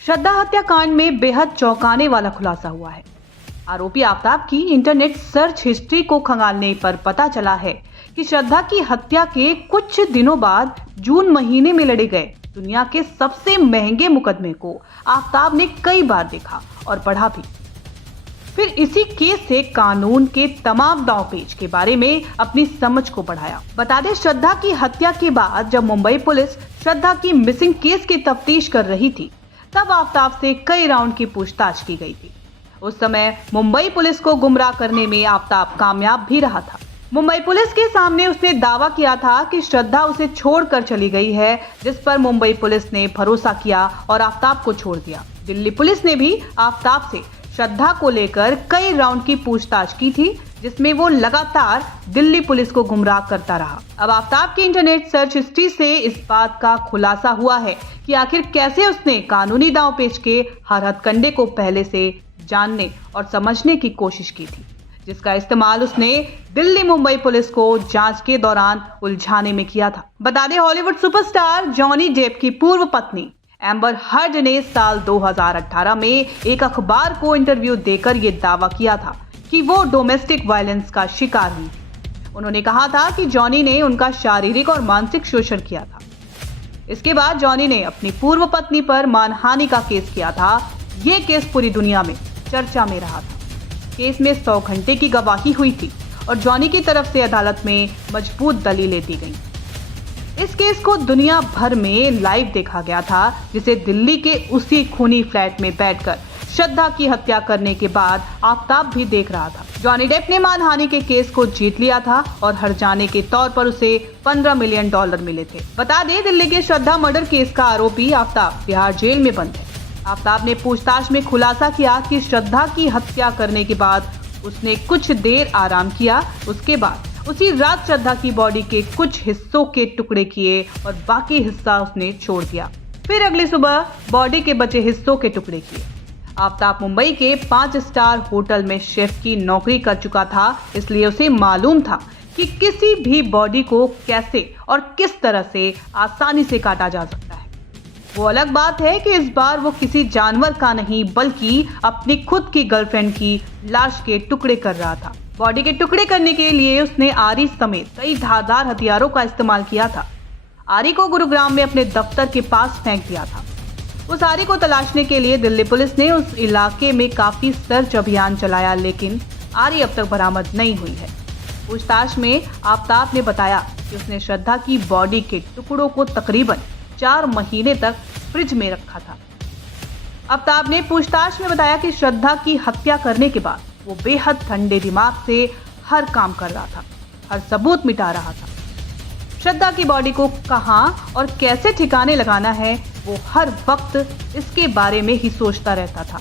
श्रद्धा हत्याकांड में बेहद चौंकाने वाला खुलासा हुआ है। आरोपी आफताब की इंटरनेट सर्च हिस्ट्री को खंगालने पर पता चला है कि श्रद्धा की हत्या के कुछ दिनों बाद जून महीने में लड़े गए दुनिया के सबसे महंगे मुकदमे को आफताब ने कई बार देखा और पढ़ा भी। फिर इसी केस से कानून के तमाम दांवपेच के बारे में अपनी समझ को बढ़ाया। बता दें, श्रद्धा की हत्या के बाद जब मुंबई पुलिस श्रद्धा की मिसिंग केस की तफ्तीश कर रही थी, तब आफताब से कई राउंड की पूछताछ की गई थी। उस समय मुंबई पुलिस को गुमराह करने में आफताब कामयाब भी रहा था। मुंबई पुलिस के सामने उसने दावा किया था कि श्रद्धा उसे छोड़कर चली गई है, जिस पर मुंबई पुलिस ने भरोसा किया और आफताब को छोड़ दिया। दिल्ली पुलिस ने भी आफताब से श्रद्धा को लेकर कई राउंड की पूछताछ की थी, जिसमें वो लगातार दिल्ली पुलिस को गुमराह करता रहा। अब आफताब की इंटरनेट सर्च हिस्ट्री से इस बात का खुलासा हुआ है कि आखिर कैसे उसने कानूनी दांवपेच के हर हथकंडे को पहले से जानने और समझने की कोशिश की थी, जिसका इस्तेमाल उसने दिल्ली मुंबई पुलिस को जांच के दौरान उलझाने में किया था। बता दें, हॉलीवुड सुपरस्टार जॉनी डेप की पूर्व पत्नी एम्बर हर्ड ने साल 2018 में एक अखबार को इंटरव्यू देकर ये दावा किया था कि वो डोमेस्टिक वायलेंस का शिकार हुई थी। उन्होंने कहा था कि जॉनी ने उनका शारीरिक और मानसिक शोषण किया था। इसके बाद जॉनी ने अपनी पूर्व पत्नी पर मानहानि का केस किया था। ये केस पूरी दुनिया में चर्चा में रहा था। केस में 100 घंटे की गवाही हुई थी और जॉनी की तरफ से अदालत में मजबूत दलीलें दी गईं। इस केस को दुनिया भर में लाइव देखा गया था, जिसे दिल्ली के उसी खूनी फ्लैट में बैठकर श्रद्धा की हत्या करने के बाद आफताब भी देख रहा था। जॉनी डेप ने मानहानि के केस को जीत लिया था और हर जाने के तौर पर उसे $15 मिलियन मिले थे। बता दें, दिल्ली के श्रद्धा मर्डर केस का आरोपी आफताब तिहाड़ जेल में बंद है। आफताब ने पूछताछ में खुलासा किया कि श्रद्धा की हत्या करने के बाद उसने कुछ देर आराम किया। उसके बाद उसी रात श्रद्धा की बॉडी के कुछ हिस्सों के टुकड़े किए और बाकी हिस्सा उसने छोड़ दिया। फिर अगली सुबह बॉडी के बचे हिस्सों के टुकड़े किए। आफताब मुंबई के 5 स्टार होटल में शेफ की नौकरी कर चुका था, इसलिए उसे मालूम था कि किसी भी बॉडी को कैसे और किस तरह से आसानी से काटा जा सकता है। वो अलग बात है कि इस बार वो किसी जानवर का नहीं बल्कि अपनी खुद की गर्लफ्रेंड की लाश के टुकड़े कर रहा था। बॉडी के टुकड़े करने के लिए उसने आरी समेत कई धारदार हथियारों का इस्तेमाल किया था। आरी को गुरुग्राम में अपने दफ्तर के पास फेंक दिया था। उस आरी को तलाशने के लिए दिल्ली पुलिस ने उस इलाके में काफी सर्च अभियान चलाया, लेकिन आरी अब तक बरामद नहीं हुई है। पूछताछ में आफताब ने बताया कि उसने श्रद्धा की बॉडी के टुकड़ों को तकरीबन 4 महीने तक फ्रिज में रखा था। आफताब ने पूछताछ में बताया कि श्रद्धा की हत्या करने के बाद वो बेहद ठंडे दिमाग से हर काम कर रहा था, हर सबूत मिटा रहा था। श्रद्धा की बॉडी को कहां और कैसे ठिकाने लगाना है, वो हर वक्त इसके बारे में ही सोचता रहता था।